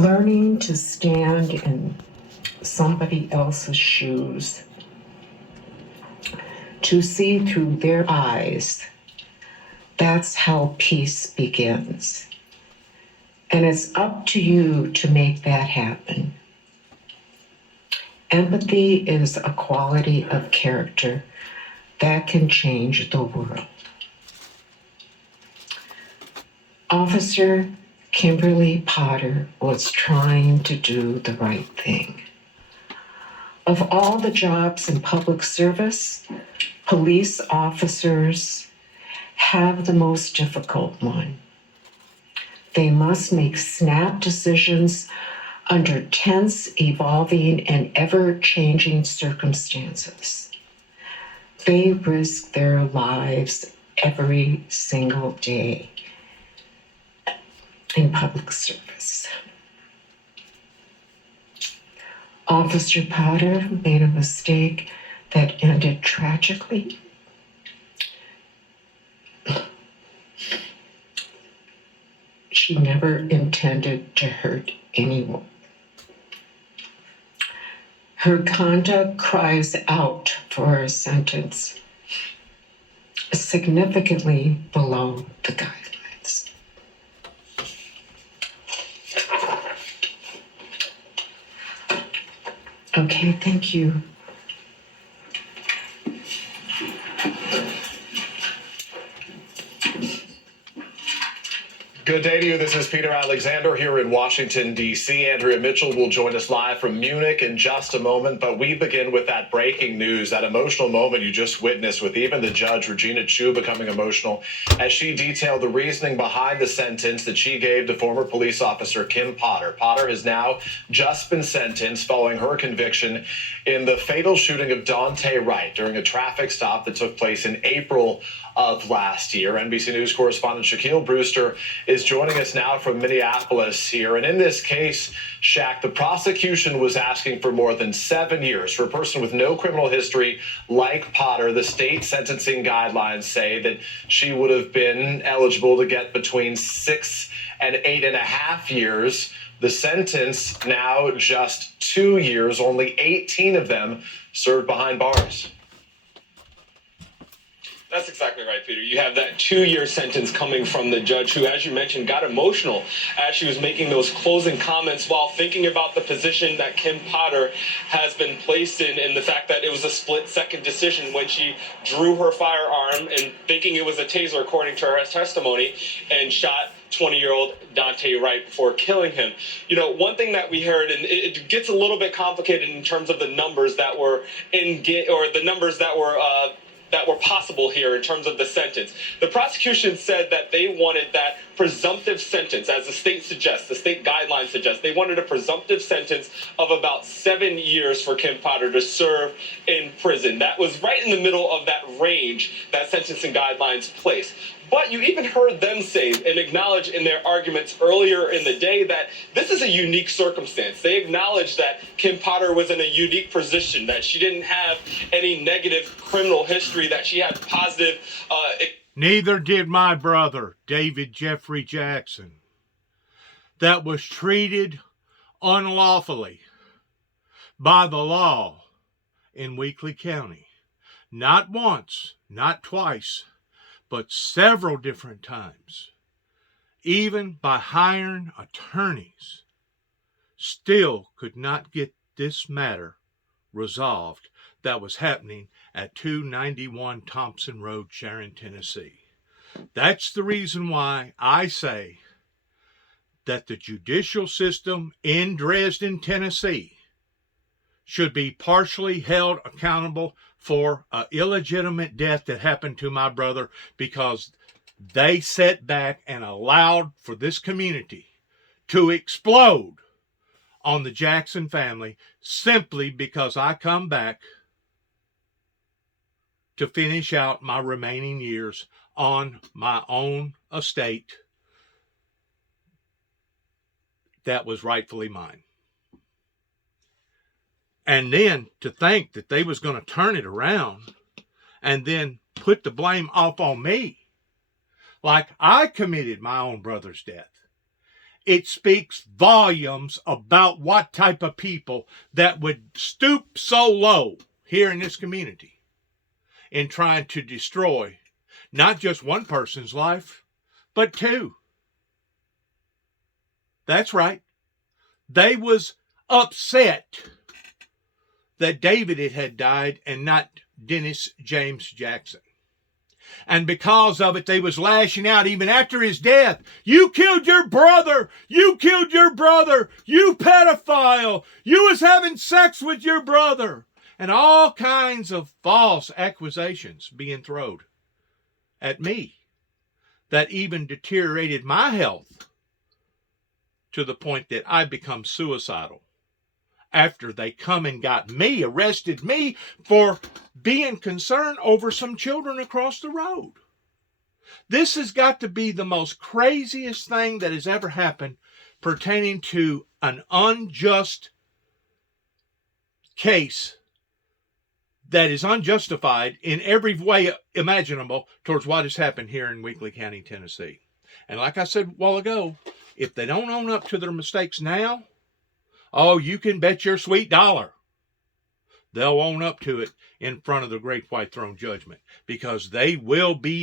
Learning to stand in somebody else's shoes, to see through their eyes, that's how peace begins. And it's up to you to make that happen. Empathy is a quality of character that can change the world. Officer Kimberly Potter was trying to do the right thing. Of all the jobs in public service, police officers have the most difficult one. They must make snap decisions under tense, evolving, and ever-changing circumstances. They risk their lives every single day in public service. Officer Potter made a mistake that ended tragically. She never intended to hurt anyone. Her conduct cries out for a sentence significantly below the guidelines. Okay, thank you. Good day to you. This is Peter Alexander here in Washington, D.C. Andrea Mitchell will join us live from Munich in just a moment, but we begin with that breaking news, that emotional moment you just witnessed with even the judge, Regina Chu, becoming emotional as she detailed the reasoning behind the sentence that she gave to former police officer Kim Potter. Potter has now just been sentenced following her conviction in the fatal shooting of Dante Wright during a traffic stop that took place in April of last year. NBC News correspondent Shaquille Brewster is joining us now from Minneapolis here. And in this case, Shaq, the prosecution was asking for more than 7 years for a person with no criminal history like Potter. The state sentencing guidelines say that she would have been eligible to get between 6 and 8.5 years. The sentence now just 2 years, only 18 of them served behind bars. That's exactly right, Peter. You have that 2-year sentence coming from the judge who, as you mentioned, got emotional as she was making those closing comments while thinking about the position that Kim Potter has been placed in and the fact that it was a split-second decision when she drew her firearm and thinking it was a taser, according to her testimony, and shot 20-year-old Dante Wright before killing him. You know, one thing that we heard, and it gets a little bit complicated in terms of the numbers that were that were possible here in terms of the sentence. The prosecution said that they wanted that presumptive sentence, as the state suggests, the state guidelines suggest, they wanted a presumptive sentence of about 7 years for Kim Potter to serve in prison. That was right in the middle of that range that sentencing guidelines place. But you even heard them say and acknowledge in their arguments earlier in the day that this is a unique circumstance. They acknowledged that Kim Potter was in a unique position, that she didn't have any negative criminal history, that she had positive... Neither did my brother, David Jeffrey Jackson, that was treated unlawfully by the law in Weakley County. Not once, not twice, but several different times, even by hiring attorneys, still could not get this matter resolved that was happening at 291 Thompson Road, Sharon, Tennessee. That's the reason why I say that the judicial system in Dresden, Tennessee should be partially held accountable for an illegitimate death that happened to my brother, because they sat back and allowed for this community to explode on the Jackson family simply because I come back to finish out my remaining years on my own estate that was rightfully mine. And then to think that they was going to turn it around and then put the blame off on me, like I committed my own brother's death. it speaks volumes about what type of people that would stoop so low here in this community in trying to destroy not just one person's life, but two. That's right. They was upset that David had died and not Dennis James Jackson. And because of it, they was lashing out even after his death. You killed your brother. You killed your brother. You pedophile. You was having sex with your brother. And all kinds of false accusations being thrown at me that even deteriorated my health to the point that I become suicidal after they come and got me, arrested me for being concerned over some children across the road. This has got to be the most craziest thing that has ever happened pertaining to an unjust case that is unjustified in every way imaginable towards what has happened here in Weakley County, Tennessee. And like I said a while ago, if they don't own up to their mistakes now, oh, you can bet your sweet dollar they'll own up to it in front of the great white throne judgment, because they will be